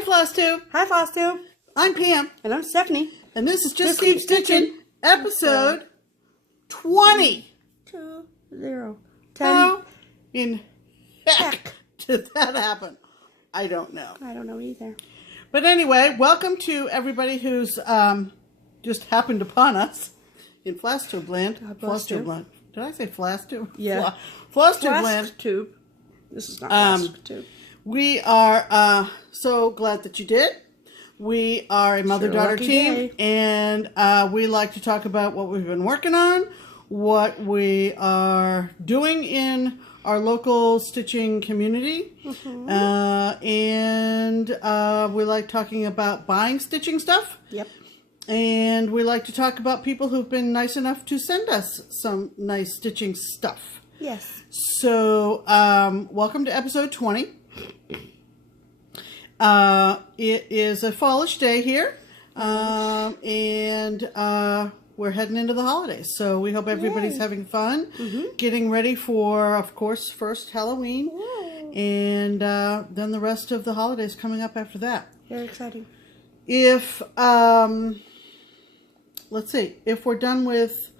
Hi, FlossTube. Hi, FlossTube. I'm Pam. And I'm Stephanie. And this is Just Keep Stitching, episode 20. 2, 0, 10. How in heck did that happen? I don't know. I don't know either. But anyway, welcome to everybody who's just happened upon us in FlossTube land. FlossTube land. Did I say FlossTube? Yeah. FlossTube land. FlossTube. This is not FlossTube. We are so glad that you did. We are a mother-daughter team, and we like to talk about what we've been working on, what we are doing in our local stitching community, and we like talking about buying stitching stuff. Yep. And we like to talk about people who've been nice enough to send us some nice stitching stuff. Yes. So, welcome to episode 20. It is a fallish day here, and we're heading into the holidays. So we hope everybody's having fun, getting ready for, of course, first Halloween, and then the rest of the holidays coming up after that. Very exciting. If, let's see, if we're done with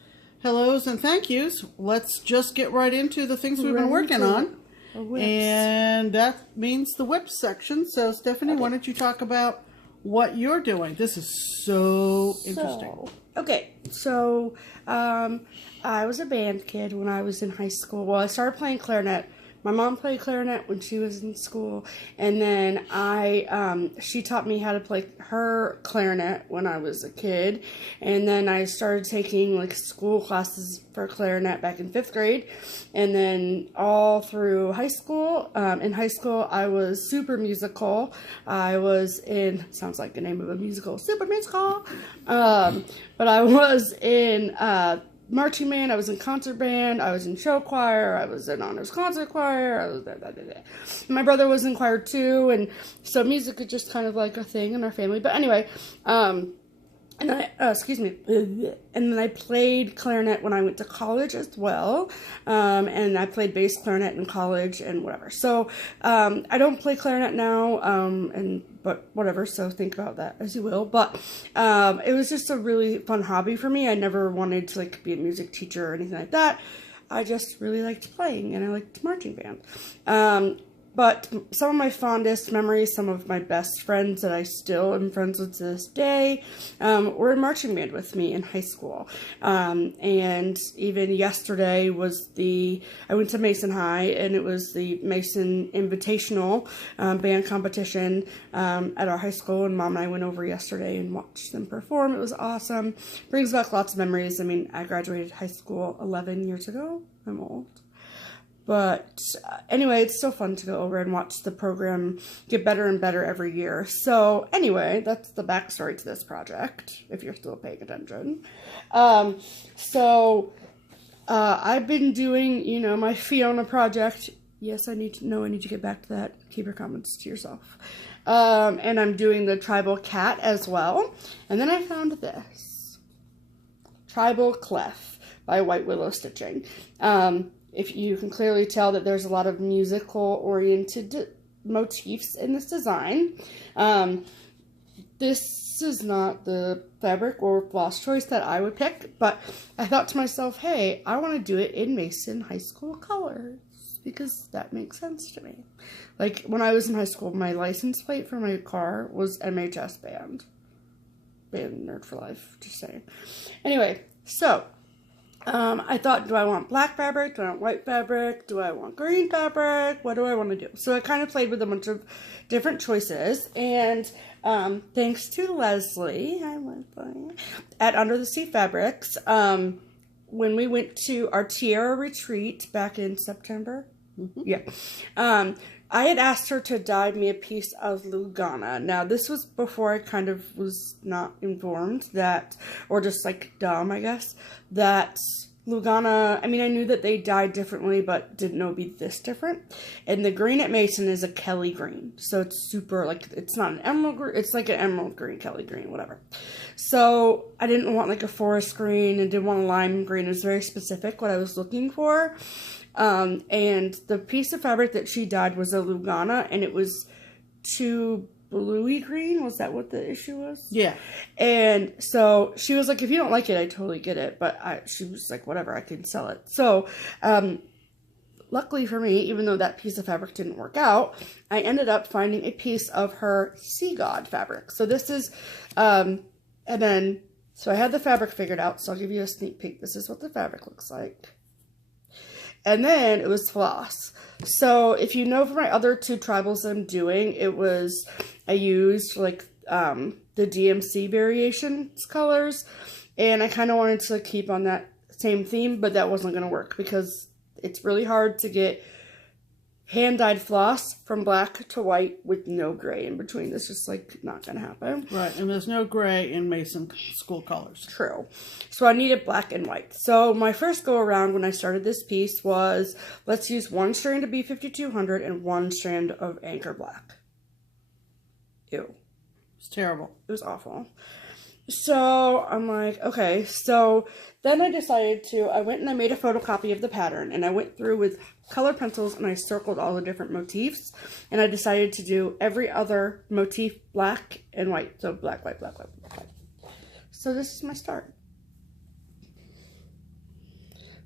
hellos and thank yous, let's just get right into the things we've been working on. And that means the whip section. So, Stephanie, why don't you talk about what you're doing? This is so interesting. So I was a band kid when I was in high school. Well, I started playing clarinet. My mom played clarinet when she was in school, and then she taught me how to play her clarinet when I was a kid, and then I started taking like school classes for clarinet back in 5th grade, and then all through high school. In high school, I was super musical. I was in, sounds like the name of a musical, super musical, but I was in marching band, I was in concert band, I was in show choir, I was in honors concert choir, I was my brother was in choir too, and so music is just kind of like a thing in our family. But anyway, and then I played clarinet when I went to college as well, and I played bass clarinet in college and whatever. So I don't play clarinet now, but whatever, so think about that as you will. But it was just a really fun hobby for me. I never wanted to like be a music teacher or anything like that. I just really liked playing, and I liked marching band. But some of my fondest memories, some of my best friends that I still am friends with to this day, were in marching band with me in high school. And even yesterday I went to Mason High, and it was the Mason Invitational band competition at our high school, and Mom and I went over yesterday and watched them perform. It was awesome. Brings back lots of memories. I mean, I graduated high school 11 years ago. I'm old. But anyway, it's still fun to go over and watch the program get better and better every year. So anyway, that's the backstory to this project, if you're still paying attention. I've been doing, my Fiona project. Yes, I need to get back to that. Keep your comments to yourself. And I'm doing the tribal cat as well. And then I found this. Tribal Clef by White Willow Stitching. If you can clearly tell that there's a lot of musical-oriented motifs in this design. This is not the fabric or floss choice that I would pick, but I thought to myself, hey, I want to do it in Mason high school colors, because that makes sense to me. Like, when I was in high school, my license plate for my car was MHS Band. Band Nerd for Life, just saying. Anyway, so I thought, do I want black fabric? Do I want white fabric? Do I want green fabric? What do I want to do? So I kind of played with a bunch of different choices, and thanks to Leslie, at Under the Sea Fabrics, when we went to our Tiara retreat back in September, I had asked her to dye me a piece of Lugana. Now, this was before I kind of was not informed that, or just like dumb, I guess, that Lugana, I mean, I knew that they dyed differently, but didn't know it'd be this different. And the green at Mason is a Kelly green. So it's super, like, it's not an emerald green, it's like an emerald green, Kelly green, whatever. So I didn't want like a forest green and didn't want a lime green. It was very specific what I was looking for. And the piece of fabric that she dyed was a Lugana, and it was too bluey green. Was that what the issue was? Yeah. And so she was like, if you don't like it, I totally get it. But she was like, whatever, I can sell it. So, luckily for me, even though that piece of fabric didn't work out, I ended up finding a piece of her Sea God fabric. So this is, and then, so I had the fabric figured out. So I'll give you a sneak peek. This is what the fabric looks like. And then it was floss. So if you know from my other 2 tribals I'm doing, I used like the DMC variations colors. And I kind of wanted to keep on that same theme, but that wasn't going to work because it's really hard to get hand-dyed floss from black to white with no gray in between. That's just like not going to happen. Right, and there's no gray in Mason school colors. True. So I needed black and white. So my first go around when I started this piece was, let's use 1 strand of B5200 and 1 strand of Anchor Black. Ew. It's terrible. It was awful. So I'm like, okay. So then I decided I went and I made a photocopy of the pattern, and I went through with color pencils and I circled all the different motifs, and I decided to do every other motif black and white. So black, white, black, white, black, white. So this is my start.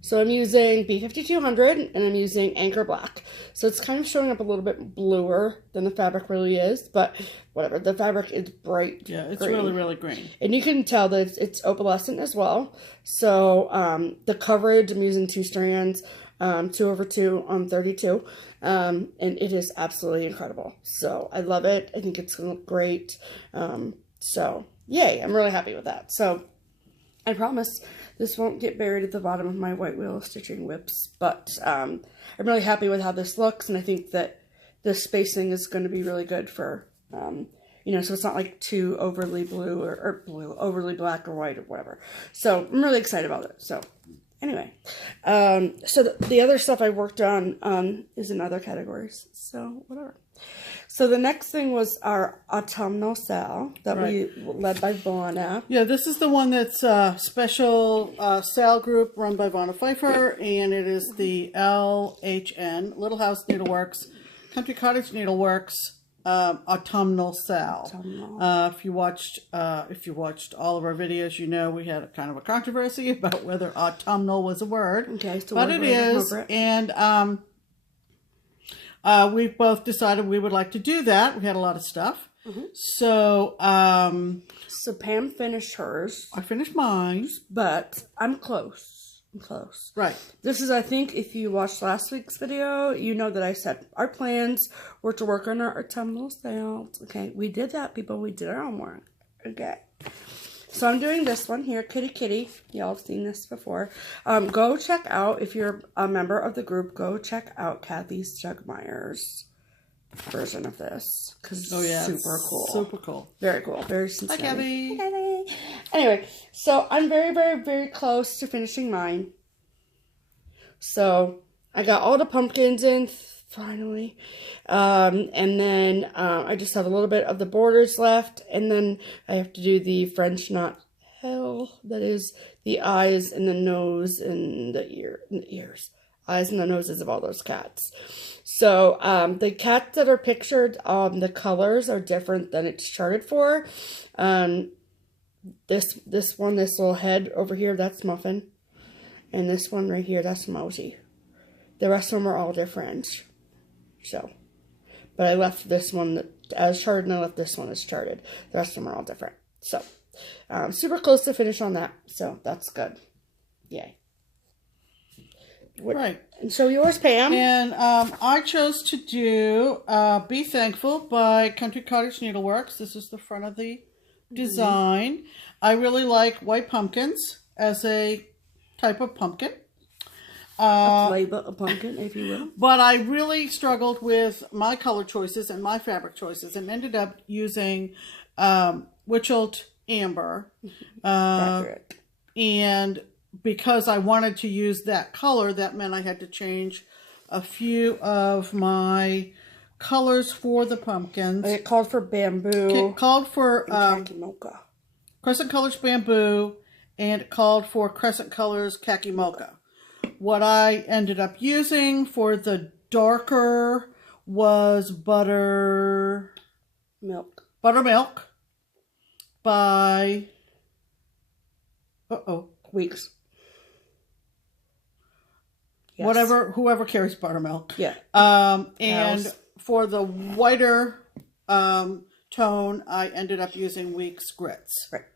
So I'm using B5200 and I'm using Anchor Black. So it's kind of showing up a little bit bluer than the fabric really is, but whatever. The fabric is bright. Yeah, it's green. really, really green. And you can tell that it's opalescent as well. So the coverage, I'm using 2 strands, 2/2 on 32. And it is absolutely incredible. So I love it. I think it's going to look great. So yay, I'm really happy with that. So I promise this won't get buried at the bottom of my white wheel stitching whips, but I'm really happy with how this looks, and I think that the spacing is going to be really good for, you know, so it's not like too overly blue or overly black or white or whatever. So I'm really excited about it. So anyway, so the other stuff I worked on is in other categories, so whatever. So the next thing was our autumnal sale that we led by Vonna. Yeah, this is the one that's a special sale group run by Vonna Pfeiffer, and it is the LHN, Little House Needleworks, Country Cottage Needleworks autumnal sale. If you watched all of our videos, you know we had a kind of a controversy about whether autumnal was a word. Okay, so but it is, and we both decided we would like to do that. We had a lot of stuff. So, so Pam finished hers. I finished mine. But I'm close. I'm close. Right. This is, I think, if you watched last week's video, you know that I said our plans were to work on our autumnal sales. Okay, we did that, people. We did our homework. Okay. So I'm doing this one here, Kitty Kitty. Y'all have seen this before. Go check out, if you're a member of the group, go check out Kathy Stugmeyer's version of this. Because it's super cool. Super cool. Very cool. Very Cincinnati. Hi, Kathy. Hi, Kathy. Anyway, so I'm very, very, very close to finishing mine. So I got all the pumpkins in finally. And then I just have a little bit of the borders left. And then I have to do the French knot hell. That is the eyes and the nose and the ears. Eyes and the noses of all those cats. So the cats that are pictured, the colors are different than it's charted for. This one, this little head over here, that's Muffin. And this one right here, that's Mosey. The rest of them are all different. So, but I left this one as charted, and I left this one as charted. The rest of them are all different. So, super close to finish on that. So, that's good. Yay. Right. And so yours, Pam. And I chose to do Be Thankful by Country Cottage Needleworks. This is the front of the design. I really like white pumpkins as a type of pumpkin. A flavor of pumpkin, if you will. But I really struggled with my color choices and my fabric choices and ended up using Witcheled Amber. And because I wanted to use that color, that meant I had to change a few of my colors for the pumpkins. It called for bamboo. It called for khaki mocha. Crescent Colors Bamboo, and it called for Crescent Colors Khaki Mocha. What I ended up using for the darker was buttermilk. Buttermilk by Weeks. Yes. Whoever carries buttermilk. Yeah. And for the whiter tone, I ended up using Weeks grits. Right.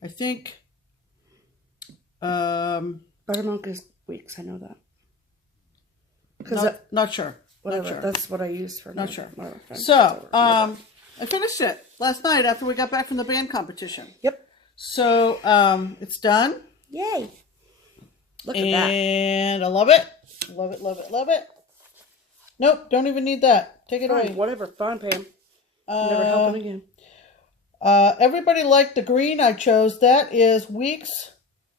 I think buttermilk is Weeks. I know that. Because not sure. Whatever. Not sure. That's what I used for. Not sure. Whatever. So I finished it last night after we got back from the band competition. Yep. So it's done. Yay. Look at that. And I love it. Love it, love it, love it. Nope, don't even need that. Take it away. Whatever. Fine, Pam. Never help him again. Everybody liked the green I chose. That is Weeks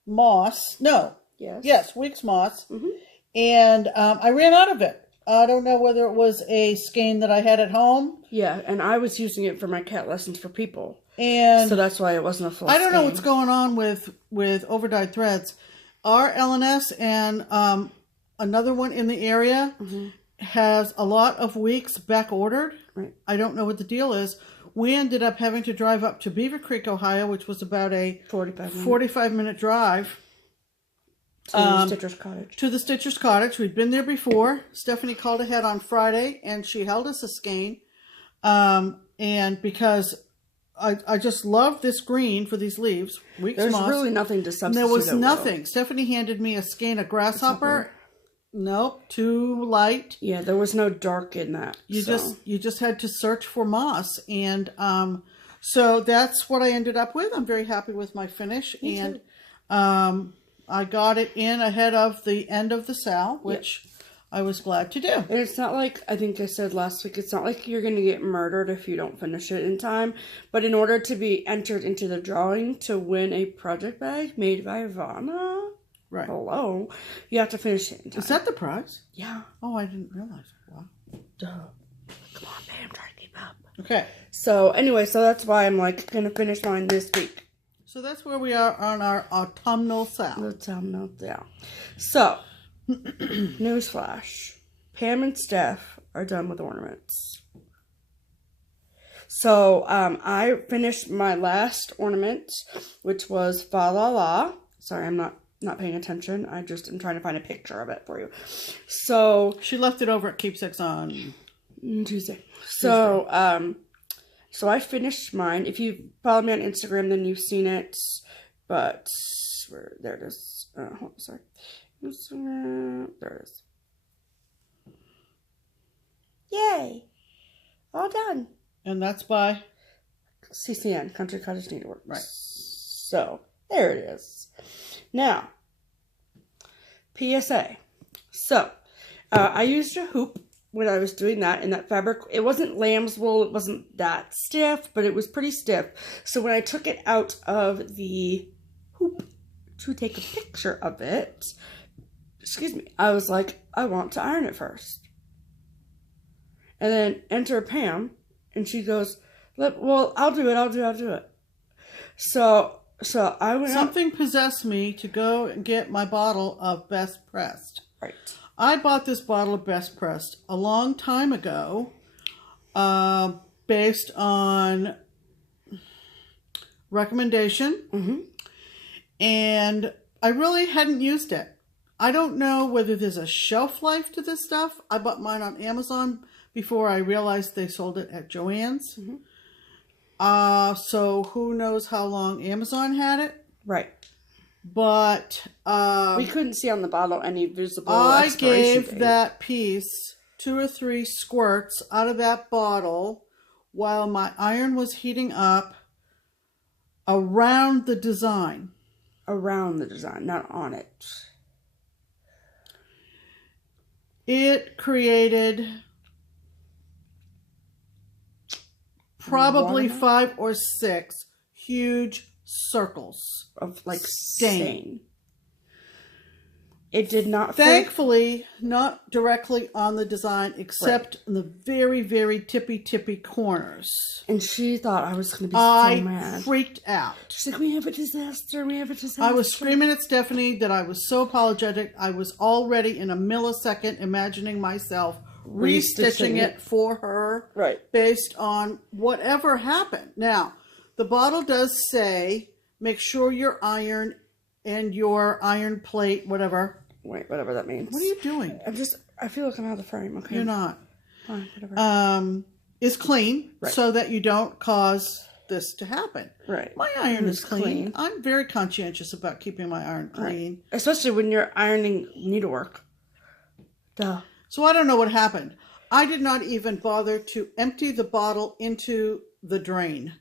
Moss. No. Yes. Yes, Weeks Moss. Mm-hmm. And I ran out of it. I don't know whether it was a skein that I had at home. Yeah, and I was using it for my cat lessons for people. And so that's why it wasn't a full I don't know skein. what's going on with overdyed threads. Our LNS and another one in the area has a lot of Weeks back ordered. Right. I don't know what the deal is. We ended up having to drive up to Beaver Creek, Ohio, which was about a 45-minute drive. To the Stitcher's Cottage. To the Stitcher's Cottage. We'd been there before. Stephanie called ahead on Friday, and she held us a skein. And because I just love this green for these leaves. Weeks There's moss. really nothing to substitute. There was nothing. Stephanie handed me a skein of grasshopper. Nope, too light. Yeah, there was no dark in that. You just had to search for moss, and so that's what I ended up with. I'm very happy with my finish, and I got it in ahead of the end of the sale, which I was glad to do. And it's not like, I think I said last week, it's not like you're going to get murdered if you don't finish it in time. But in order to be entered into the drawing to win a project bag made by Ivana, right? Hello, you have to finish it in time. Is that the prize? Yeah. Oh, I didn't realize. Wow. Duh. Come on, Pam, try to keep up. Okay. So anyway, so that's why I'm like going to finish mine this week. So that's where we are on our autumnal sale. Autumnal, yeah. So, newsflash. Pam and Steph are done with ornaments. So, I finished my last ornament, which was Fa La La. Sorry, I'm not paying attention. I just am trying to find a picture of it for you. So, she left it over at Keepsakes on Tuesday. So, so I finished mine. If you follow me on Instagram, then you've seen it. But there it is. Sorry. Instagram. There it is. Yay! All done. And that's by CCN, Country Cottage Needlework. Right. So there it is. Now, PSA. So I used a hoop when I was doing that, and that fabric, it wasn't lamb's wool, it wasn't that stiff, but it was pretty stiff. So when I took it out of the hoop to take a picture of it, excuse me, I was like, I want to iron it first. And then enter Pam, and she goes, well, I'll do it. So I went Something possessed me to go and get my bottle of Best Pressed. Right. I bought this bottle of Best Pressed a long time ago, based on recommendation, and I really hadn't used it. I don't know whether there's a shelf life to this stuff. I bought mine on Amazon before I realized they sold it at Joann's. So who knows how long Amazon had it. Right. But we couldn't see on the bottle any visible I expiration gave date. that piece 2 or 3 squirts out of that bottle while my iron was heating up around the design. Around the design, not on it. It created probably 5 or 6 huge circles of like stain. It did not. Thankfully, not directly on the design, except in the very, very tippy corners. And she thought I was going to be so mad. I freaked out. She's like, we have a disaster. I was screaming at Stephanie that I was so apologetic. I was already in a millisecond imagining myself restitching it for her, right, based on whatever happened. Now, the bottle does say, make sure your iron and your iron plate, whatever. Wait, whatever that means. What are you doing? I feel like I'm out of the frame. Okay, you're not. Fine, whatever. Is clean, right, so that you don't cause this to happen. Right. My iron is clean. I'm very conscientious about keeping my iron clean. Right. Especially when you're ironing needlework. Duh. So I don't know what happened. I did not even bother to empty the bottle into the drain.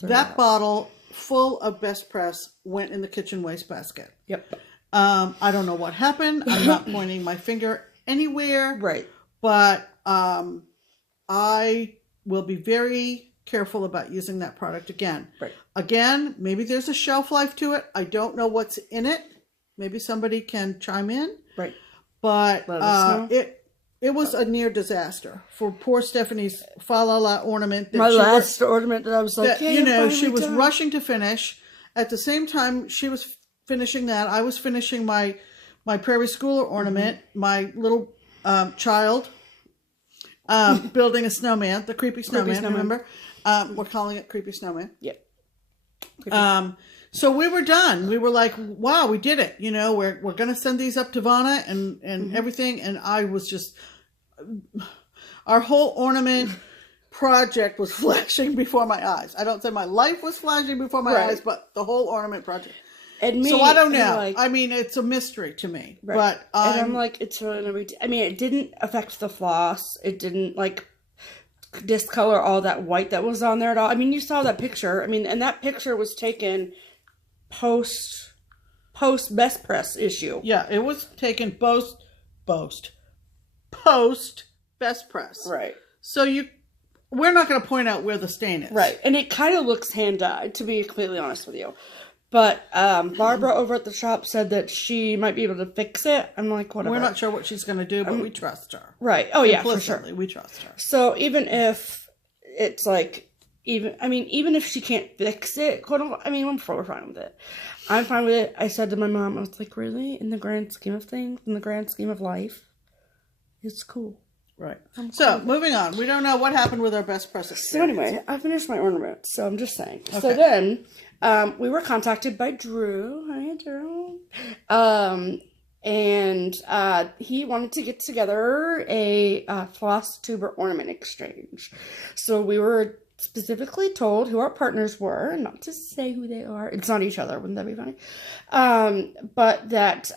That bottle full of Best Press went in the kitchen wastebasket. Yep. I don't know what happened. I'm not pointing my finger anywhere. Right. But I will be very careful about using that product again. Right. Again, maybe there's a shelf life to it. I don't know what's in it. Maybe somebody can chime in. Right. But it was a near disaster for poor Stephanie's fa la la ornament. My last ornament that I was like, that, you know, she was rushing to finish. At the same time she was finishing that, I was finishing my prairie schooler ornament, my little child building a snowman, the creepy snowman. Remember? We're calling it Creepy Snowman. Yep. So we were done. We were like, wow, we did it. You know, we're going to send these up to Vanna and everything. And I was just, our whole ornament project was flashing before my eyes. I don't say my life was flashing before my eyes, but the whole ornament project. And me, so I don't know. Like, I mean, it's a mystery to me. Right. But and I'm like, it's really no big deal. I mean, it didn't affect the floss. It didn't like discolor all that white that was on there at all. I mean, you saw that picture. I mean, and that picture was taken post Best Press issue. Yeah, it was taken post Best Press. Right. So we're not going to point out where the stain is. Right. And it kind of looks hand dyed, to be completely honest with you. But Barbara over at the shop said that she might be able to fix it. I'm like, whatever. We're not sure what she's going to do, but we trust her. Right. Oh, yeah, for sure. We trust her. So even if it's like, even if she can't fix it, quote unquote, I mean, we're fine with it. I'm fine with it. I said to my mom, I was like, really? In the grand scheme of things, in the grand scheme of life, it's cool. Right. So, moving on. We don't know what happened with our Best Press experience. So anyway, I finished my ornament, so I'm just saying. Okay. So then, we were contacted by Drew. Hi, Drew. And he wanted to get together a FlossTube ornament exchange. So we were specifically told who our partners were, not to say who they are. It's not each other. Wouldn't that be funny? But that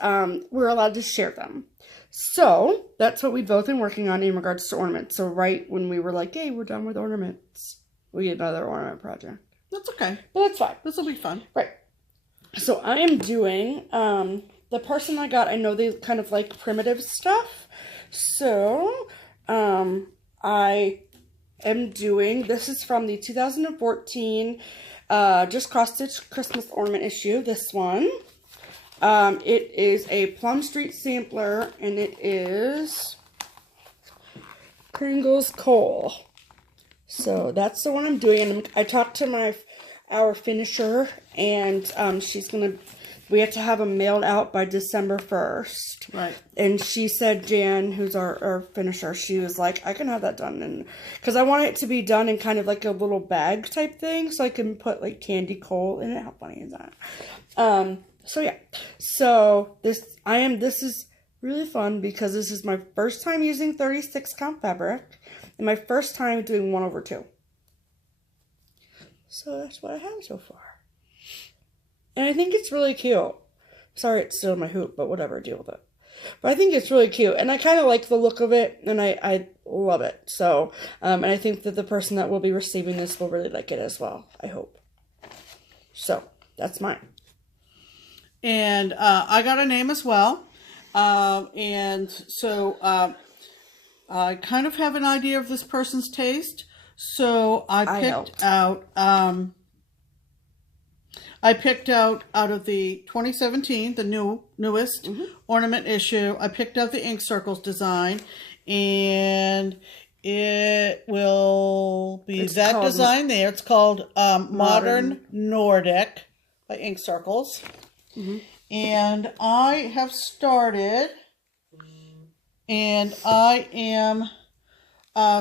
we're allowed to share them. So that's what we've both been working on in regards to ornaments. So right when we were like, hey, we're done with ornaments, we get another ornament project. That's okay. But that's fine. This will be fun. Right. So I am doing, the person I got, I know they kind of like primitive stuff. So I am doing, this is from the 2014 Just Cross Stitch Christmas Ornament issue, this one. It is a Plum Street sampler, and it is Pringles Coal. So that's the one I'm doing. And I talked to our finisher, and we have to have them mailed out by December 1st. Right. And she said, Jan, who's our finisher, she was like, I can have that done. And because I want it to be done in kind of like a little bag type thing, so I can put like candy coal in it. How funny is that? So yeah, so this is really fun because this is my first time using 36 count fabric and my first time doing 1/2. So that's what I have so far. And I think it's really cute. Sorry, it's still in my hoop, but whatever, deal with it. But I think it's really cute, and I kind of like the look of it, and I love it. So, and I think that the person that will be receiving this will really like it as well, I hope. So, that's mine. And I got a name as well. And so I kind of have an idea of this person's taste. So I picked out of the 2017, the newest ornament issue, I picked out the Ink Circles design. And it will be design there. It's called Modern Nordic by Ink Circles. And I have started, and I am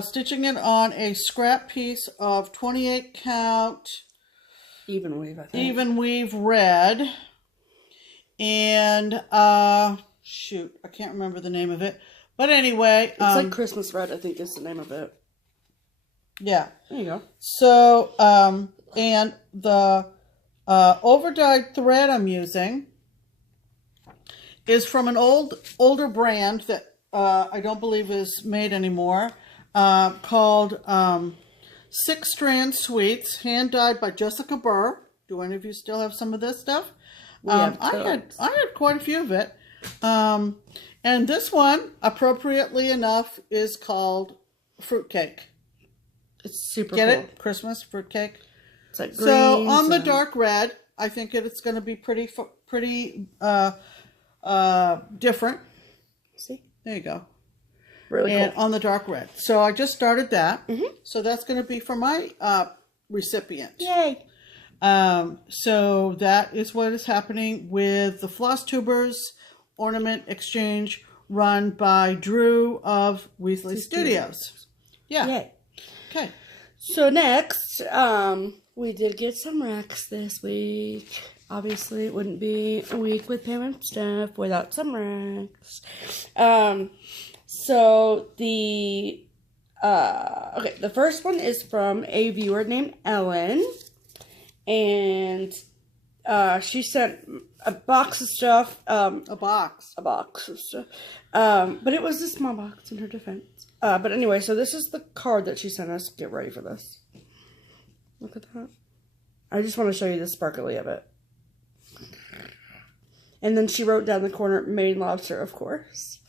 stitching it on a scrap piece of 28 count even weave, I think. Even weave red. And, shoot, I can't remember the name of it. But anyway. It's like Christmas red, I think is the name of it. Yeah. There you go. So, and the overdyed thread I'm using is from an older brand that I don't believe is made anymore, called 6 Strand Sweets, hand dyed by Jessica Burr. Do any of you still have some of this stuff? I had quite a few of it. And this one, appropriately enough, is called Fruitcake. It's super Get cool. it? Christmas fruitcake. It's like So on the dark red, I think it's going to be pretty different. See? There you go. Really and cool. on the dark red. So I just started that. Mm-hmm. So that's going to be for my recipient. Yay. So that is what is happening with the FlossTubers Ornament Exchange run by Drew of Weasley Studios. Yeah. Yay. Okay. So next, we did get some RAKs this week. Obviously, it wouldn't be a week with Pam and Steph without some RAKs. So the first one is from a viewer named Ellen, and she sent a box of stuff. A box of stuff. But it was a small box in her defense. But anyway, so this is the card that she sent us. Get ready for this. Look at that. I just want to show you the sparkly of it. And then she wrote down the corner, Maine Lobster, of course.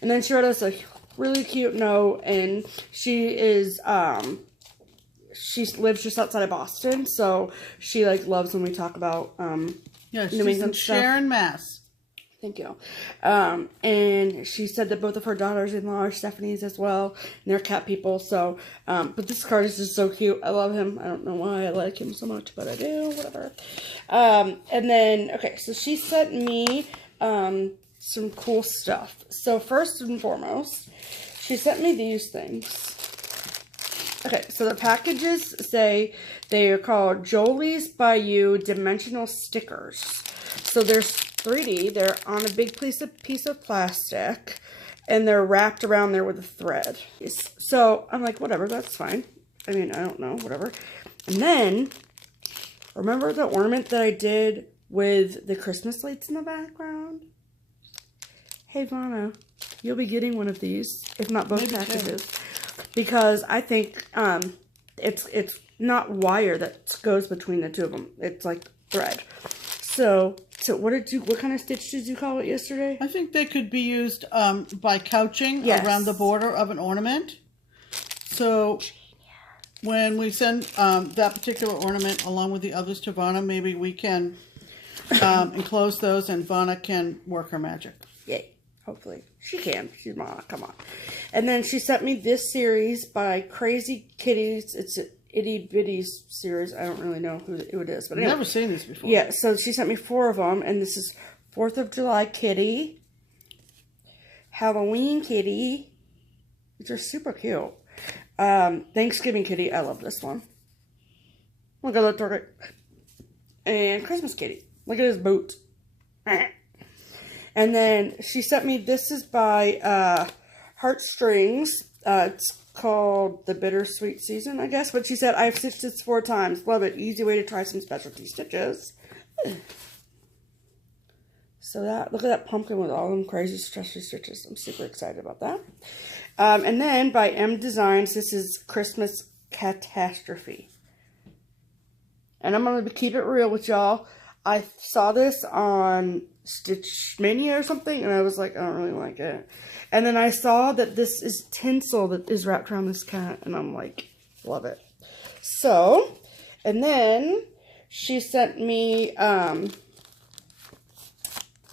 And then she wrote us a really cute note, and she is, she lives just outside of Boston, so she, like, loves when we talk about, Yeah, she's New England in stuff. Sharon, Mass. Thank you. And she said that both of her daughters-in-law are Stephanie's as well, and they're cat people, so, but this card is just so cute. I love him. I don't know why I like him so much, but I do, whatever. And then, okay, so she sent me, some cool stuff. So first and foremost, she sent me these things. Okay, so the packages say they are called Jolie's by You Dimensional Stickers. So there's 3D. They're on a big piece of plastic, and they're wrapped around there with a thread. So I'm like, whatever, that's fine. I mean, I don't know, whatever. And then, remember the ornament that I did with the Christmas lights in the background? Hey, Vanna, you'll be getting one of these, if not both packages. Because I think it's not wire that goes between the two of them. It's like thread. So what kind of stitch did you call it yesterday? I think they could be used by couching around the border of an ornament. So when we send that particular ornament along with the others to Vanna, maybe we can enclose those and Vanna can work her magic. Yay. Hopefully. She can. She's Mama. Come on. And then she sent me this series by Crazy Kitties. It's an itty bitty series. I don't really know who it is. But I've never seen this before. Yeah, so she sent me 4 of them. And this is 4th of July Kitty, Halloween Kitty, which are super cute. Thanksgiving Kitty. I love this one. Look at that target. And Christmas Kitty. Look at his boot. And then she sent me, this is by Heartstrings. It's called The Bittersweet Season, I guess. But she said, I've stitched this 4 times. Love it. Easy way to try some specialty stitches. So look at that pumpkin with all them crazy stretchy stitches. I'm super excited about that. And then by M Designs, this is Christmas Catastrophe. And I'm going to keep it real with y'all. I saw this on Stitch Mania or something, and I was like, I don't really like it. And then I saw that this is tinsel that is wrapped around this cat, and I'm like, love it. So, and then she sent me,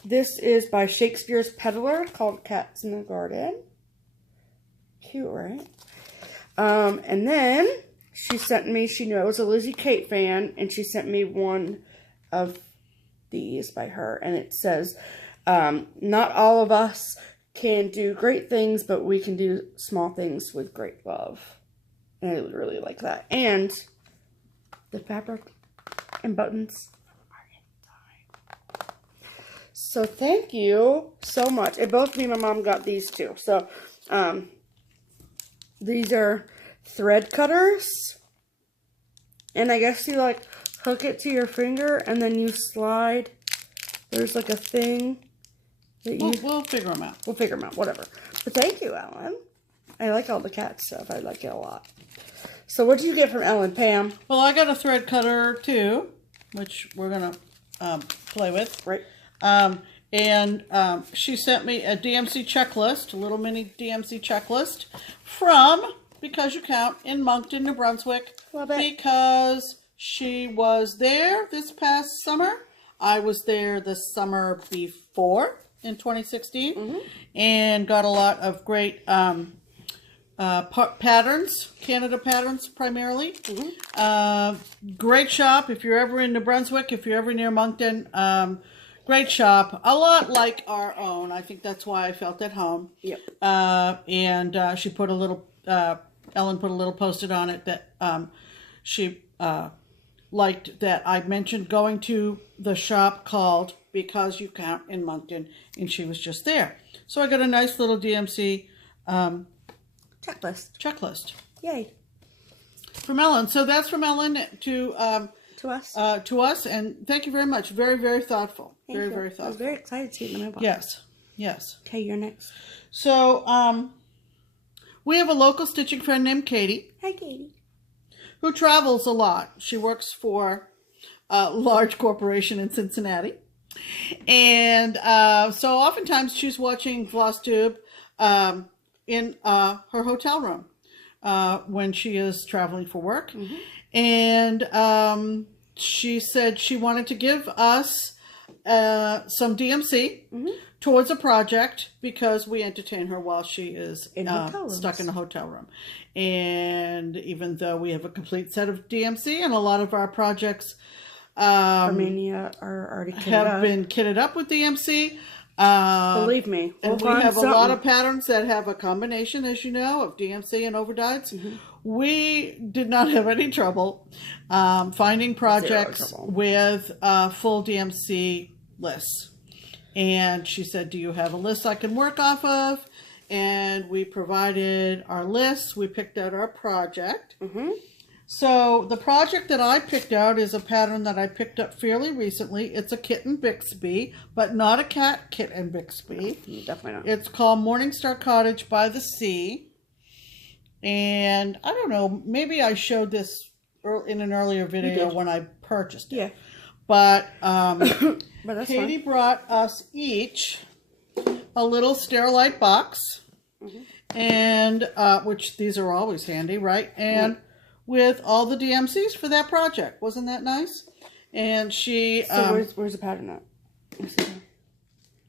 this is by Shakespeare's Peddler, called Cats in the Garden. Cute, right? And then she sent me, she knew I was a Lizzie Kate fan, and she sent me one of these by her, and it says, not all of us can do great things, but we can do small things with great love. And I would really like that. And the fabric and buttons are inside. So thank you so much. And both me and my mom got these too. So these are thread cutters. And I guess you like hook it to your finger and then you slide. There's like a thing that you... We'll figure them out. We'll figure them out, whatever. But thank you, Ellen. I like all the cat stuff. I like it a lot. So what did you get from Ellen, Pam? Well, I got a thread cutter too, which we're going to play with. Right. And she sent me a DMC checklist, a little mini DMC checklist from Because You Count in Moncton, New Brunswick. Love it. Because she was there this past summer. I was there the summer before in 2016 and got a lot of great patterns, Canada patterns primarily. Great shop if you're ever in New Brunswick, if you're ever near Moncton. Great shop, a lot like our own. I think that's why I felt at home. Yep. And she put a little, Ellen put a little post-it on it that she liked that I mentioned going to the shop called Because You Count in Moncton, and she was just there. So I got a nice little DMC checklist. Yay. From Ellen. So that's from Ellen to us. To us, and thank you very much. Very, very thoughtful. Very thoughtful. I was very excited to see it in my box. Yes. Okay, you're next. So, we have a local stitching friend named Katie. Hi, Katie. Who travels a lot. She works for a large corporation in Cincinnati. And so oftentimes she's watching FlossTube in her hotel room when she is traveling for work. And she said she wanted to give us some DMC towards a project because we entertain her while she is stuck in a hotel room. And even though we have a complete set of DMC and a lot of our projects Armenia are already been kitted up with DMC. Believe me. And we have a lot of patterns that have a combination, as you know, of DMC and overdyes. We did not have any trouble finding projects with full DMC lists. And she said, do you have a list I can work off of? And we provided our lists. We picked out our project. So the project that I picked out is a pattern that I picked up fairly recently. It's a Kitten Bixby, but not a cat Kitten Bixby. Definitely not. It's called Morningstar Cottage by the Sea. And I don't know, maybe I showed this in an earlier video when I purchased it. Yeah. But, but Katie brought us each a little Sterilite box. And, which these are always handy, right? And with all the DMCs for that project. Wasn't that nice? And she... So where's the pattern at?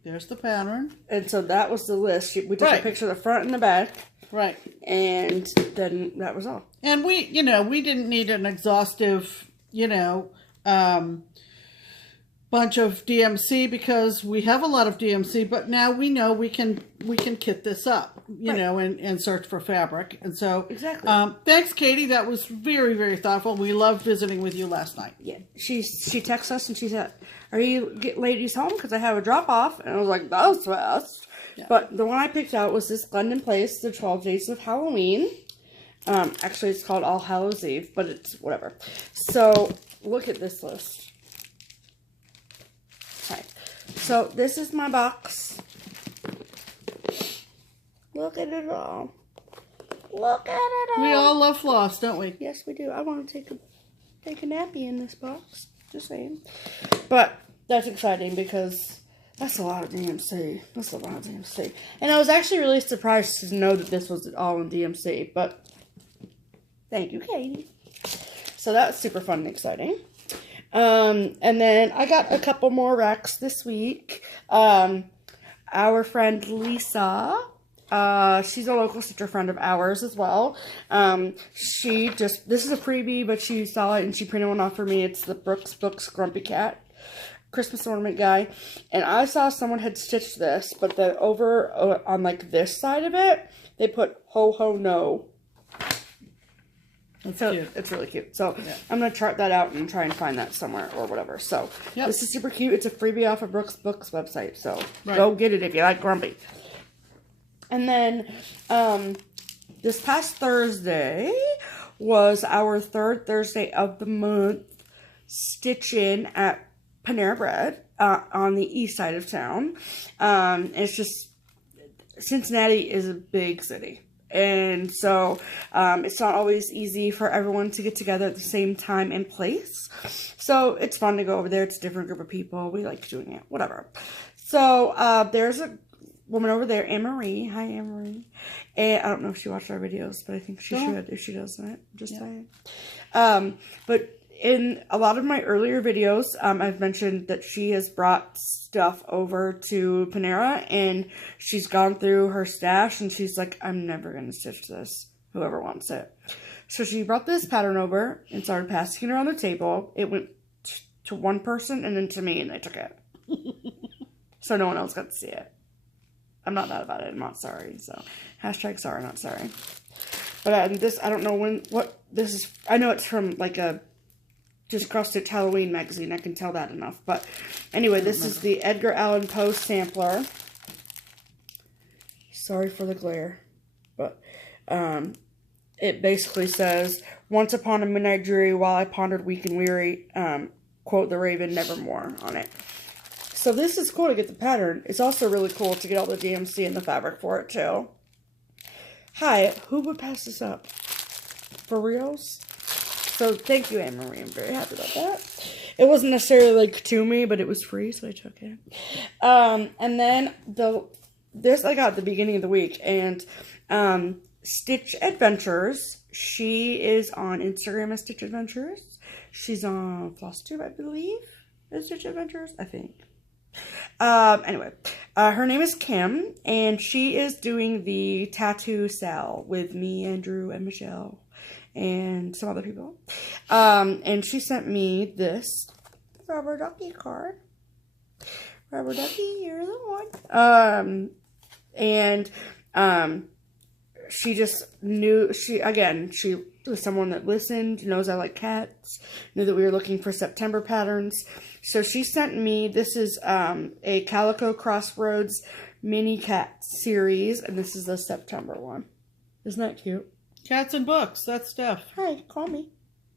There's the pattern. And so that was the list. We took a picture of the front and the back. Right. And then that was all. And we, we didn't need an exhaustive, bunch of DMC because we have a lot of DMC, but now we know we can kit this up, and search for fabric. And so, thanks, Katie. That was very, very thoughtful. We loved visiting with you last night. Yeah. She texted us and she said, are you ladies home? Because I have a drop off. And I was like, that was fast. Yeah. But the one I picked out was this Glendon Place, the 12 Days of Halloween. Actually, it's called All Hallows Eve, but it's whatever. So, look at this list. Okay. So, this is my box. Look at it all. Look at it all. We all love floss, don't we? Yes, we do. I want to take a nappy in this box. Just saying. But that's exciting because that's a lot of DMC. That's a lot of DMC. And I was actually really surprised to know that this was all in DMC. But thank you, Katie. So that was super fun and exciting. And then I got a couple more RAKs this week. Our friend Lisa, she's a local stitcher friend of ours as well. This is a freebie, but she saw it and she printed one off for me. It's the Brooks Books Grumpy Cat Christmas ornament guy, and I saw someone had stitched this, but then over on like this side of it, they put ho ho no. That's so cute. It's really cute. So I'm gonna chart that out and try and find that somewhere or whatever. So this is super cute. It's a freebie off of Brooks Books website. So go get it if you like Grumpy. And then this past Thursday was our third Thursday of the month stitching at Panera Bread on the east side of town. It's just, Cincinnati is a big city. And so it's not always easy for everyone to get together at the same time and place. So it's fun to go over there. It's a different group of people. We like doing it. Whatever. So there's a woman over there, Anne-Marie. Hi, Anne-Marie. And I don't know if she watched our videos, but I think she should if she doesn't. Just saying. But in a lot of my earlier videos, I've mentioned that she has brought stuff over to Panera, and she's gone through her stash, and she's like, I'm never going to stitch this, whoever wants it. So she brought this pattern over and started passing it around the table. It went to one person and then to me, and they took it. So no one else got to see it. I'm not mad about it. I'm not sorry. So hashtag sorry, not sorry. But this, I don't know what this is. I know it's from like a Just Cross Stitch Halloween magazine. I can tell that enough. But anyway, this is the Edgar Allan Poe sampler. Sorry for the glare. But it basically says, once upon a midnight dreary, while I pondered weak and weary, quote the raven, nevermore on it. So this is cool to get the pattern. It's also really cool to get all the DMC and the fabric for it too. Hi, who would pass this up? For reals? So thank you, Anne-Marie. I'm very happy about that. It wasn't necessarily like to me, but it was free, so I took it. And then this I got at the beginning of the week, and Stitch Adventures. She is on Instagram as Stitch Adventures. She's on FlossTube, I believe, as Stitch Adventures, I think. Anyway, her name is Kim, and she is doing the tattoo sale with me, Andrew, and Michelle, and some other people. And she sent me this rubber ducky card. Rubber ducky, you're the one. She just knew, she was someone that listened, knows I like cats, knew that we were looking for September patterns. So she sent me, this is a Calico Crossroads mini cat series, and this is the September one. Isn't that cute? Cats and books, that's Steph. Hi, call me.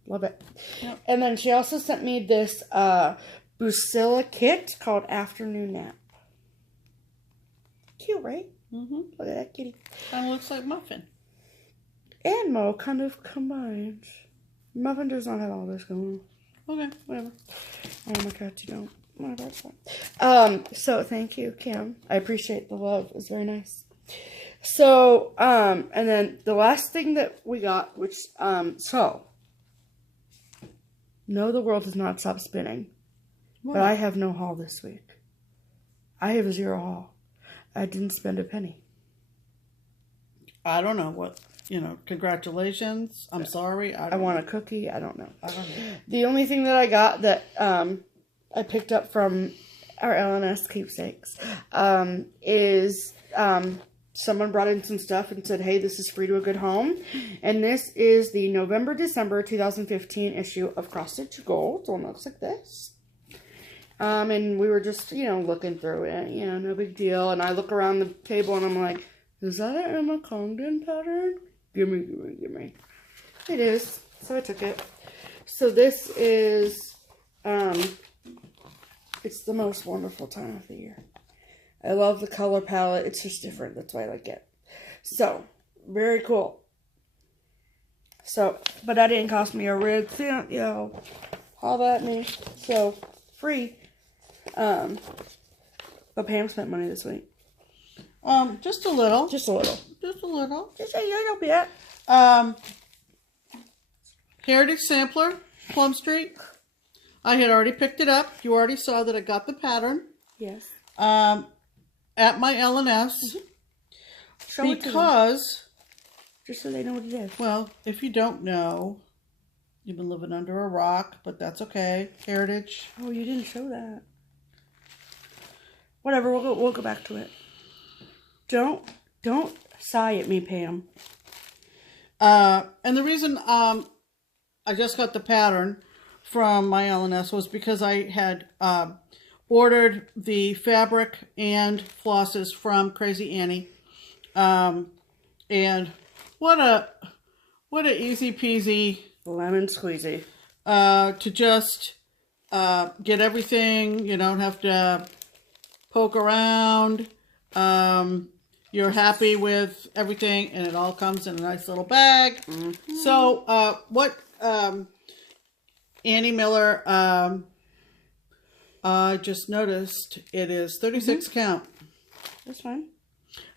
Love it. Yep. And then she also sent me this Busilla kit called Afternoon Nap. Cute, right? Mm-hmm. Look at that kitty. Kind of looks like Muffin. And Mo kind of combined. Muffin does not have all this going on. Okay, whatever. Oh my god, you don't. Whatever, that's fine. So thank you, Kim. I appreciate the love. It was very nice. So, and then the last thing that we got, which, no, the world has not stopped spinning. What? But I have no haul this week. I have 0 haul. I didn't spend a penny. I don't know what, congratulations. I'm sorry. I want a cookie. I don't know. I don't know. The only thing that I got that I picked up from our LNS keepsakes is someone brought in some stuff and said, hey, this is free to a good home. And this is the November-December 2015 issue of Cross Stitch Gold. It looks like this. And we were just, looking through it, no big deal. And I look around the table and I'm like, is that an Emma Congdon pattern? Gimme. It is. So I took it. So this is, it's the most wonderful time of the year. I love the color palette. It's just different. That's why I like it. So, very cool. So, but that didn't cost me a red cent, yo. All that me. So, free. But Pam spent money this week. Just a little. Just a little. Just a little. Just a little bit. Heritage Sampler, Plum Street. I had already picked it up. You already saw that I got the pattern. Yes. At my LNS. Show because, just so they know what it is. Well, if you don't know, you've been living under a rock, but that's okay. Heritage. Oh, you didn't show that. Whatever, we'll go back to it. Don't sigh at me, Pam. And the reason I just got the pattern from my LNS was because I had ordered the fabric and flosses from Crazy Annie. And what a easy peasy Lemon squeezy. to just get everything. You don't have to poke around. You're happy with everything, and it all comes in a nice little bag. Mm-hmm. So what Annie Miller, I just noticed it is 36 count. That's fine.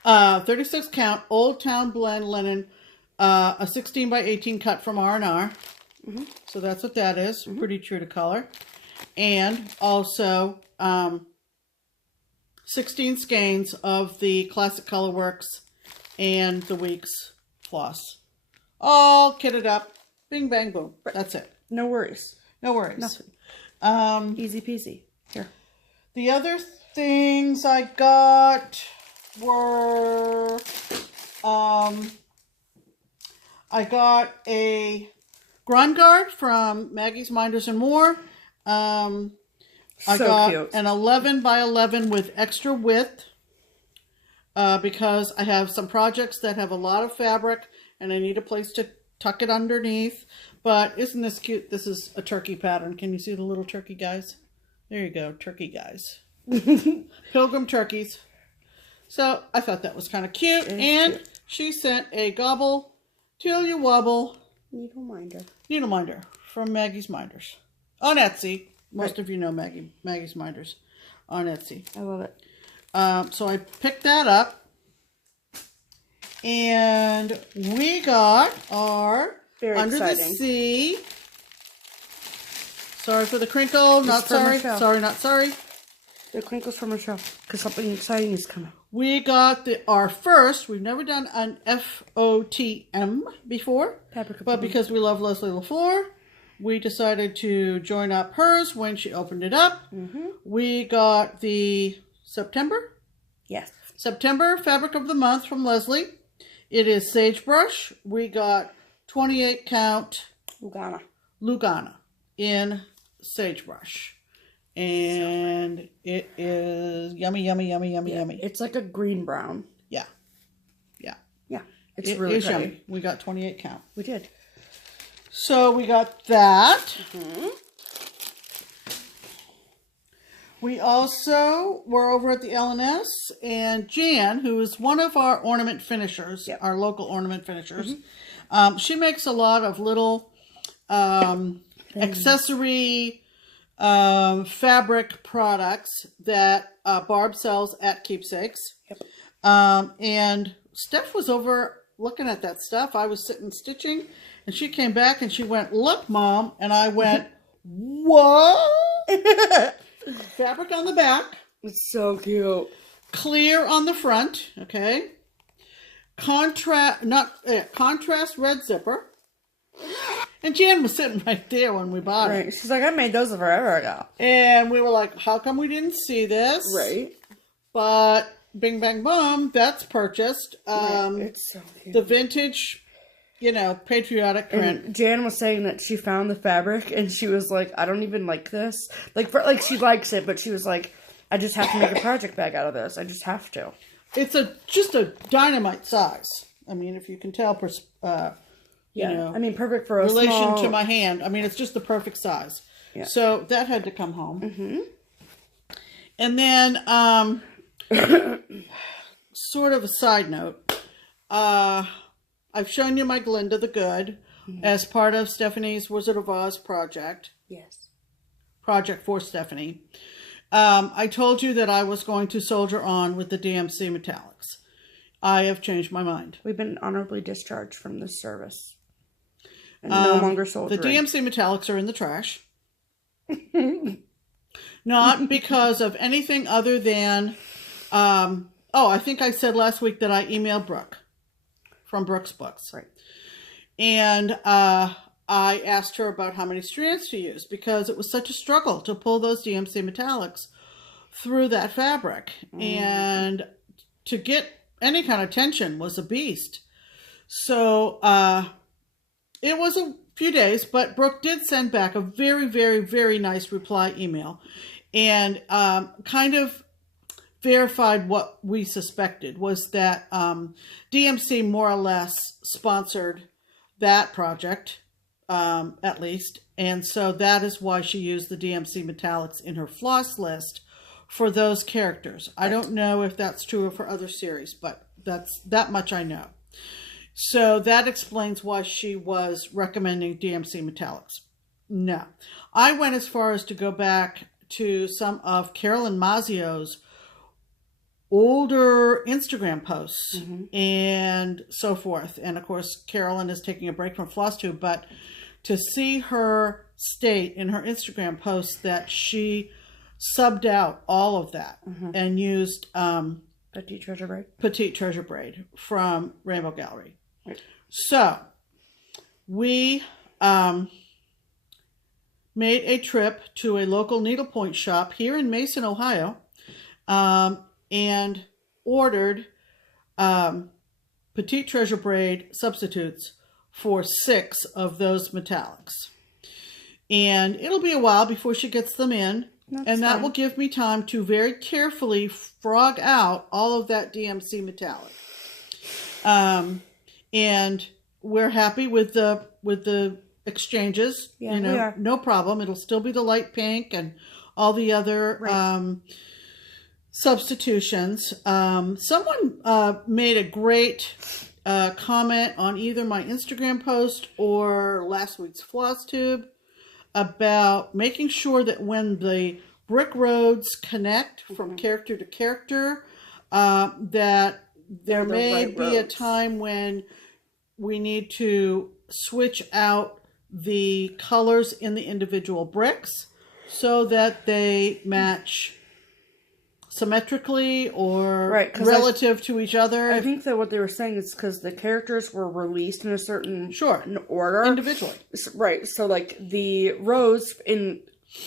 36 count Old Town blend linen, a 16 by 18 cut from R&R. Mm-hmm. So that's what that is. Mm-hmm. Pretty true to color. And also 16 skeins of the Classic Colorworks and the Weeks floss. All kitted up. Bing, bang, boom. Right. That's it. No worries. No worries. Nothing. Easy peasy. Here. The other things I got were, I got a Grand Guard from Maggie's Minders and More. I got cute. An 11 by 11 with extra width because I have some projects that have a lot of fabric and I need a place to tuck it underneath. But isn't this cute? This is a turkey pattern. Can you see the little turkey guys? There you go, turkey guys. Pilgrim turkeys. So I thought that was kind of cute. And cute. She sent a gobble till you wobble needle minder from Maggie's Minders on Etsy. Most of you know Maggie's Minders on Etsy. I love it. So I picked that up. And we got our Very Under exciting. the Sea. Sorry for the crinkle. Not sorry. Sorry, not sorry. The crinkles from Michelle. Because something exciting is coming. We got our first. We've never done an FOTM before. But because we love Leslie LaFleur, we decided to join up hers when she opened it up. Mm-hmm. We got the September? Yes. September Fabric of the Month from Leslie. It is Sagebrush. We got 28 count Lugana in Sagebrush. And it is yummy, yummy, yummy, yummy, yummy. It's like a green brown. Yeah. Yeah. Yeah. It's really pretty. Yummy. We got 28 count. We did. So we got that. Mm-hmm. We also were over at the LNS, and Jan, who is one of our ornament finishers, our local ornament finishers, she makes a lot of little accessory fabric products that Barb sells at Keepsakes. Yep. And Steph was over looking at that stuff. I was sitting stitching, and she came back and she went, "Look, Mom." And I went, "What?" Fabric on the back. It's so cute. Clear on the front. Okay. Contrast red zipper. And Jan was sitting right there when we bought it. She's like, "I made those forever ago." And we were like, "How come we didn't see this?" Right. But bing, bang, boom, that's purchased. It's so cute. The vintage, patriotic print. And Jan was saying that she found the fabric and she was like, "I don't even like this." Like she likes it, but she was like, "I just have to make a project bag out of this. I just have to." It's just a dynamite size. I mean, if you can tell, perfect for a relation small... to my hand. I mean, it's just the perfect size. Yeah. So that had to come home. Mm-hmm. And then, sort of a side note, I've shown you my Glinda the Good as part of Stephanie's Wizard of Oz project. Yes. Project for Stephanie. I told you that I was going to soldier on with the DMC metallics. I have changed my mind. We've been honorably discharged from this service. And no longer soldiering. The DMC metallics are in the trash. Not because of anything other than... I think I said last week that I emailed Brooke from Brooke's Books. Right. And I asked her about how many strands to use because it was such a struggle to pull those DMC metallics through that fabric. And to get any kind of tension was a beast. So it was a few days, but Brooke did send back a very, very, very nice reply email and kind of verified what we suspected, was that DMC more or less sponsored that project, at least. And so that is why she used the DMC metallics in her floss list for those characters. I don't know if that's true for other series, but that much I know. So that explains why she was recommending DMC metallics. No. I went as far as to go back to some of Carolyn Mazzio's older Instagram posts and so forth. And of course, Carolyn is taking a break from FlossTube, but to see her state in her Instagram posts that she subbed out all of that and used Petite Treasure Braid. Petite Treasure Braid from Rainbow Gallery. Right. So we made a trip to a local needlepoint shop here in Mason, Ohio, and ordered Petite Treasure Braid substitutes for 6 of those metallics. And it'll be a while before she gets them in. That will give me time to very carefully frog out all of that DMC metallic. And we're happy with the exchanges. Yeah, we are. No problem. It'll still be the light pink and all the other substitutions. Someone made a great comment on either my Instagram post or last week's FlossTube about making sure that when the brick roads connect from character to character, that there may be a time when we need to switch out the colors in the individual bricks so that they match symmetrically or relative to each other. I think that what they were saying is because the characters were released in a certain order. Individually. Right. So like the rows in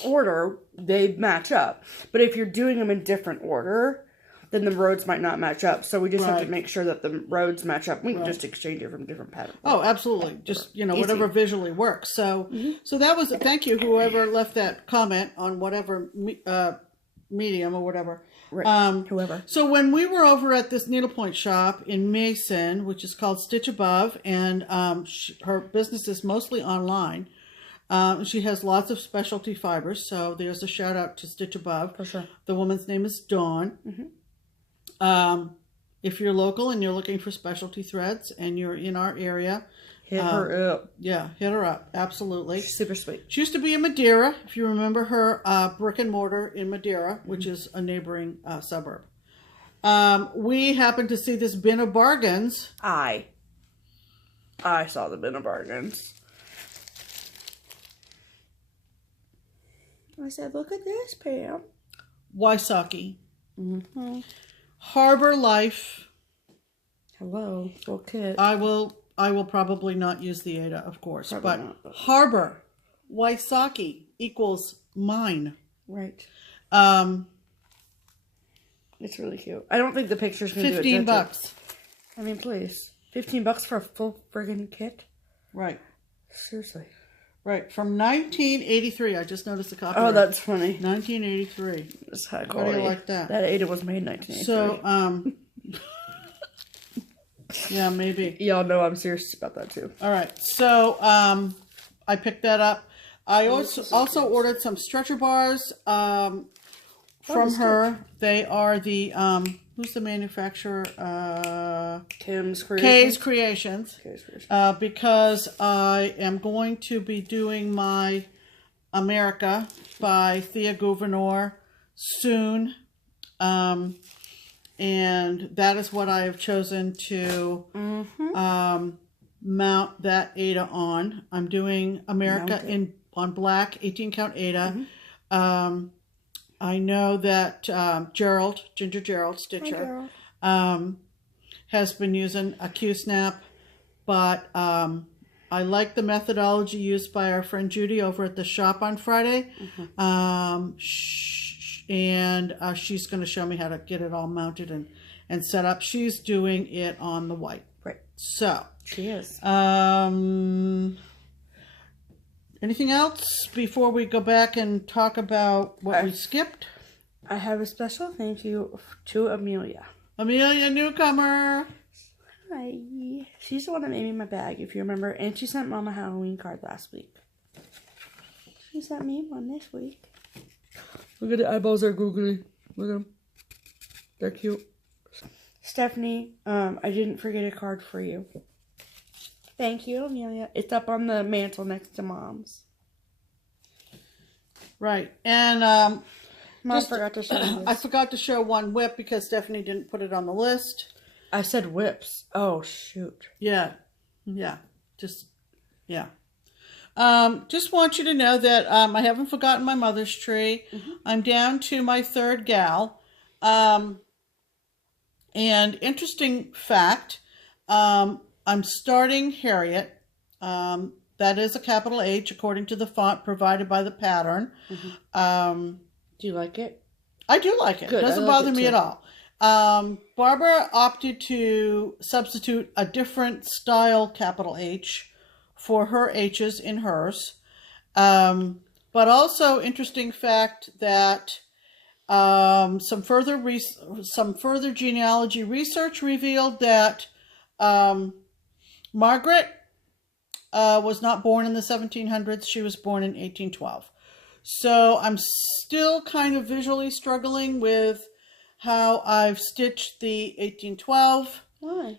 order, they match up. But if you're doing them in different order, then the roads might not match up. So we just have to make sure that the roads match up. We can just exchange it from different patterns. Oh, absolutely. Just, whatever visually works. So so that was, thank you, whoever left that comment on whatever medium or whatever. Right. Whoever. So when we were over at this needlepoint shop in Mason, which is called Stitch Above, and her business is mostly online. She has lots of specialty fibers, so there's a shout out to Stitch Above. For sure. The woman's name is Dawn. If you're local and you're looking for specialty threads and you're in our area, hit her up. Yeah, hit her up. Absolutely. She's super sweet. She used to be in Madeira, if you remember her brick and mortar in Madeira, which is a neighboring suburb. We happened to see this bin of bargains. I saw the bin of bargains. I said, look at this, Pam. Waisaki. Harbor Life. Hello, full kit. I will probably not use the Ada, of course, Probably but not. Harbor Waisaki equals mine. Right. It's really cute. I don't think the picture's gonna do it. $15. I mean, please, $15 for a full friggin' kit. Right. Seriously. Right. From 1983. I just noticed the copy. Oh, that's funny. 1983. It's high How do quality. you like that? That Ada was made in 1983. So, yeah, maybe. Y'all know I'm serious about that too. All right. So, I picked that up. I also ordered some stretcher bars from her. They are the who's the manufacturer? Kay's Creations. Because I am going to be doing my America by Thea Gouverneur soon. And that is what I have chosen to mount that Ada on. I'm doing America on black 18 count Ada. I know that Ginger Gerald Stitcher, has been using a Q-snap, but I like the methodology used by our friend Judy over at the shop on Friday. and she's going to show me how to get it all mounted and set up. She's doing it on the white. Right. So. She is. Anything else before we go back and talk about what we skipped? I have a special thank you to Amelia. Amelia, newcomer. Hi. She's the one that made me my bag, if you remember. And she sent Mom a Halloween card last week. She sent me one this week. Look at the eyeballs, they're googly. Look at them. They're cute. Stephanie, I didn't forget a card for you. Thank you, Amelia. It's up on the mantle next to Mom's. Right. And Mom forgot to show this. I forgot to show one whip because Stephanie didn't put it on the list. I said whips. Oh, shoot. Yeah. Yeah. Just want you to know that I haven't forgotten my mother's tree. Mm-hmm. I'm down to my third gal. And interesting fact, I'm starting Harriet. That is a capital H according to the font provided by the pattern. Mm-hmm. Do you like it? I do like it. Good. It doesn't bother me at all. Barbara opted to substitute a different style capital H for her H's in hers. But also interesting fact that some further genealogy research revealed that Margaret was not born in the 1700s. She was born in 1812. So I'm still kind of visually struggling with how I've stitched the 1812. Why?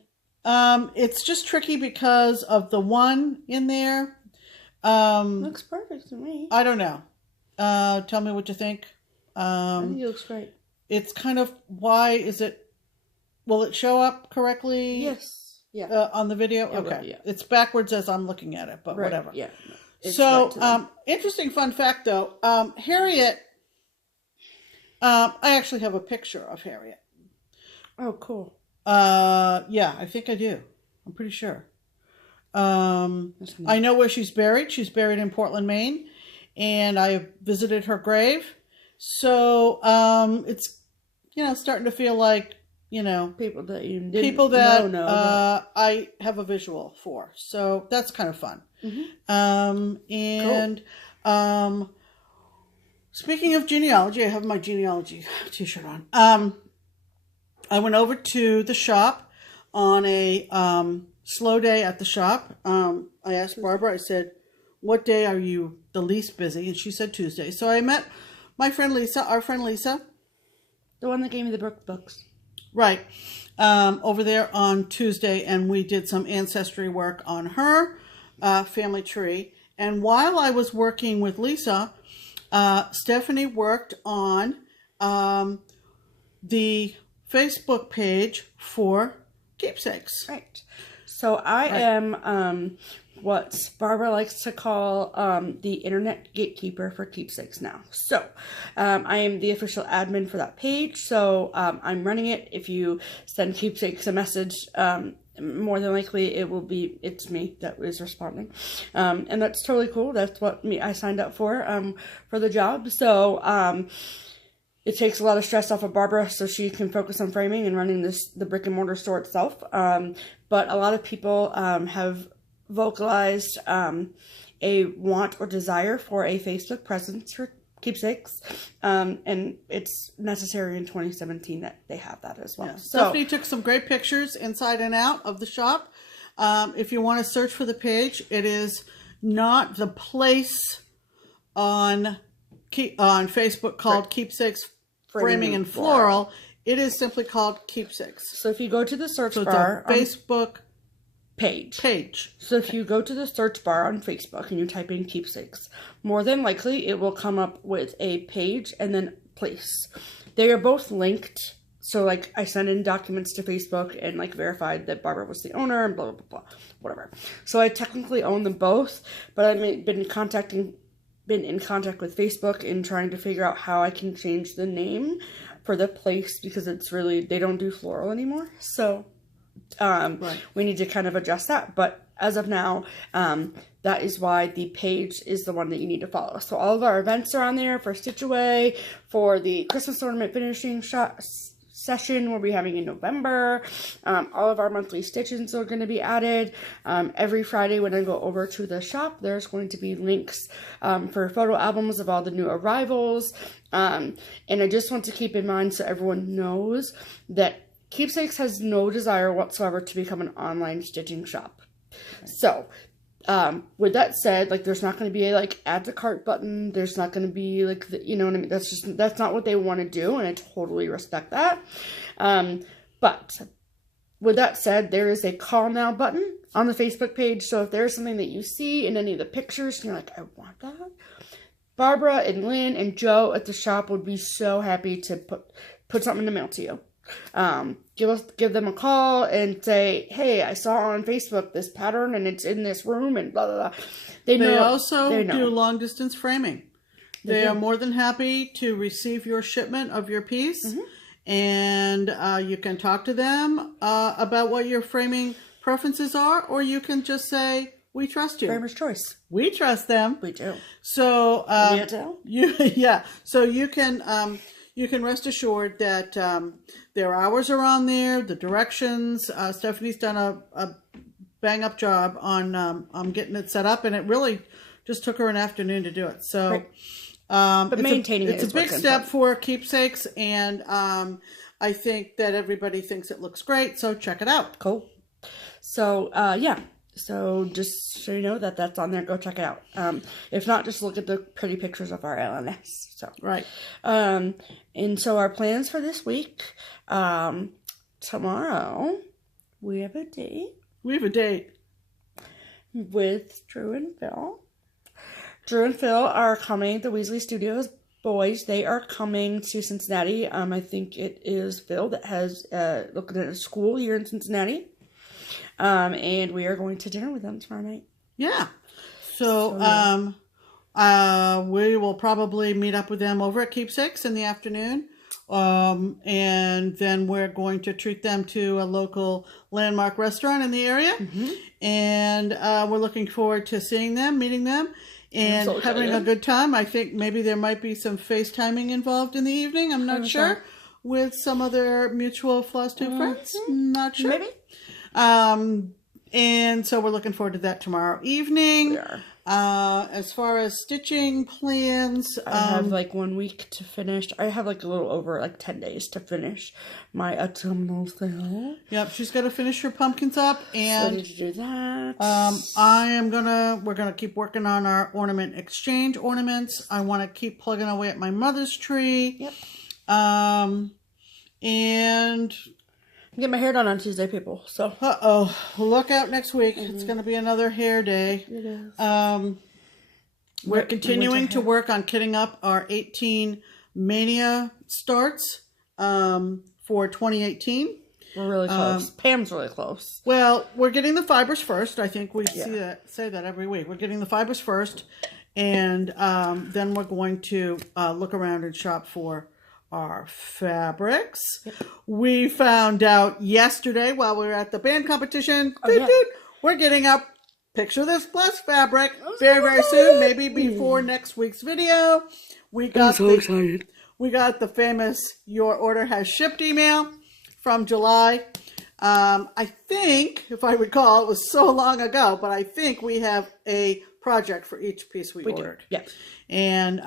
It's just tricky because of the one in there. Looks perfect to me. I don't know. Tell me what you think. I think it looks great. It's kind of, why is it, will it show up correctly? Yes. Yeah. On the video? It okay. will, yeah. It's backwards as I'm looking at it, but right. whatever. Yeah. So, interesting fun fact though, Harriet, I actually have a picture of Harriet. Oh, cool. Yeah, I think I do. I'm pretty sure. I know where she's buried. She's buried in Portland, Maine, and I have visited her grave. So, it's, starting to feel like, people that you didn't know, I have a visual for. So that's kind of fun. Mm-hmm. Cool. Speaking of genealogy, I have my genealogy t-shirt on. I went over to the shop on a slow day at the shop. I asked Barbara, I said, what day are you the least busy? And she said Tuesday. So I met my friend Lisa, our friend Lisa. The one that gave me the books. Right. Over there on Tuesday, and we did some ancestry work on her family tree. And while I was working with Lisa, Stephanie worked on the Facebook page for Keepsakes. Right. So I am what Barbara likes to call the internet gatekeeper for Keepsakes now. So I am the official admin for that page. So I'm running it. If you send Keepsakes a message, more than likely it's me that is responding. And that's totally cool. That's what I signed up for the job. So it takes a lot of stress off of Barbara so she can focus on framing and running the brick and mortar store itself. But a lot of people have vocalized a want or desire for a Facebook presence for Keepsakes. And it's necessary in 2017 that they have that as well. Yeah. So, Stephanie took some great pictures inside and out of the shop. If you want to search for the page, it is not the place on Facebook called Keepsakes Framing and Floral. It is simply called Keepsakes. So if you go to the search bar, Facebook page. So if you go to the search bar on Facebook and you type in Keepsakes, more than likely it will come up with a page and then place. They are both linked. So like I sent in documents to Facebook and like verified that Barbara was the owner and blah, blah, blah, whatever. So I technically own them both, but I've been in contact with Facebook and trying to figure out how I can change the name for the place because it's really, they don't do floral anymore. So we need to kind of adjust that, but as of now, that is why the page is the one that you need to follow. So all of our events are on there for Stitch Away, for the Christmas ornament finishing session we'll be having in November. All of our monthly stitch-ins are going to be added. Every Friday when I go over to the shop, there's going to be links for photo albums of all the new arrivals. And I just want to keep in mind so everyone knows that Keepsakes has no desire whatsoever to become an online stitching shop. Right. So, with that said, like, there's not going to be a, like, add to cart button. There's not going to be, like, you know what I mean? That's not what they want to do, and I totally respect that. But with that said, there is a call now button on the Facebook page. So if there's something that you see in any of the pictures, and you're like, I want that, Barbara and Lynn and Joe at the shop would be so happy to put something in the mail to you. Give them a call and say, hey, I saw on Facebook this pattern and it's in this room and blah, blah, blah. They also do long distance framing. They are more than happy to receive your shipment of your piece. Mm-hmm. And you can talk to them about what your framing preferences are, or you can just say, we trust you. Framer's choice. We trust them. We do. So so you can rest assured that their hours are on there, the directions. Stephanie's done a bang-up job on getting it set up, and it really just took her an afternoon to do it. So, right. But maintaining it's a big step for Keepsakes, and I think that everybody thinks it looks great, so check it out. Cool. So, So just so you know that's on there, go check it out. If not, just look at the pretty pictures of our LNS. So right. And so our plans for this week, tomorrow we have a date. We have a date with Drew and Phil. Drew and Phil are coming. The Weasley Studios boys. They are coming to Cincinnati. I think it is Phil that has looking at a school here in Cincinnati. And we are going to dinner with them tomorrow night. Yeah. So we will probably meet up with them over at Keepsakes in the afternoon. And then we're going to treat them to a local landmark restaurant in the area. Mm-hmm. And we're looking forward to seeing them, meeting them, and having a good time. I think maybe there might be some FaceTiming involved in the evening. I'm not sure. With some other mutual FlossTube friends. Not sure. Maybe. And so we're looking forward to that tomorrow evening. We are. As far as stitching plans, I have like 1 week to finish. I have like a little over like 10 days to finish my autumnal sale. Yep, she's got to finish her pumpkins up, and so I need to do that. We're gonna keep working on our ornament exchange ornaments. I want to keep plugging away at my mother's tree. Yep. And get my hair done on Tuesday, people. So look out next week. Mm-hmm. It's going to be another hair day. It is. We're continuing to work on kitting up our 18 Mania starts for 2018. We're really close. Pam's really close. Well, we're getting the fibers first. I think we say that every week. We're getting the fibers first, and then we're going to look around and shop for our fabrics. Yep. We found out yesterday while we were at the band competition, we're getting up Picture This Plus fabric very, very soon, maybe before next week's video. I'm so excited. We got the famous Your Order Has Shipped email from July. I think, if I recall, it was so long ago, but I think we have a project for each piece we ordered. Yeah. And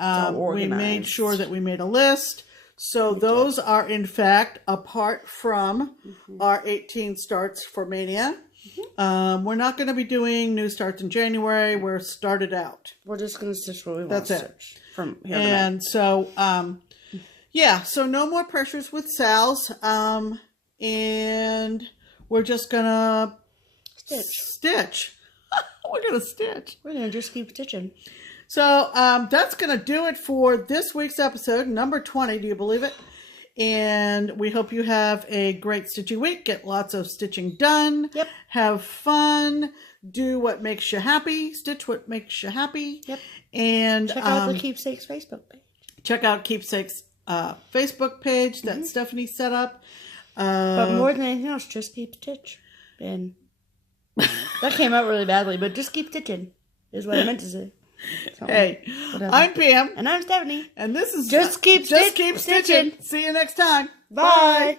we made sure that we made a list. So those are, in fact, apart from our 18 starts for Mania. Mm-hmm. We're not going to be doing new starts in January. We're started out. We're just going to stitch what we want. That's it. From here and so, so no more pressures with Sal's. And we're just going to stitch. We're going to stitch. We're going to just keep stitching. So that's going to do it for this week's episode, number 20. Do you believe it? And we hope you have a great stitchy week. Get lots of stitching done. Yep. Have fun. Do what makes you happy. Stitch what makes you happy. Yep. And check out the Keepsakes Facebook page. Check out Keepsakes Facebook page that Stephanie set up. But more than anything else, just keep stitch. And That came out really badly, but just keep stitching is what I meant to say. So, Hey, whatever. I'm Pam. And I'm Stephanie. And this is Just Keep Stitching. See you next time. Bye.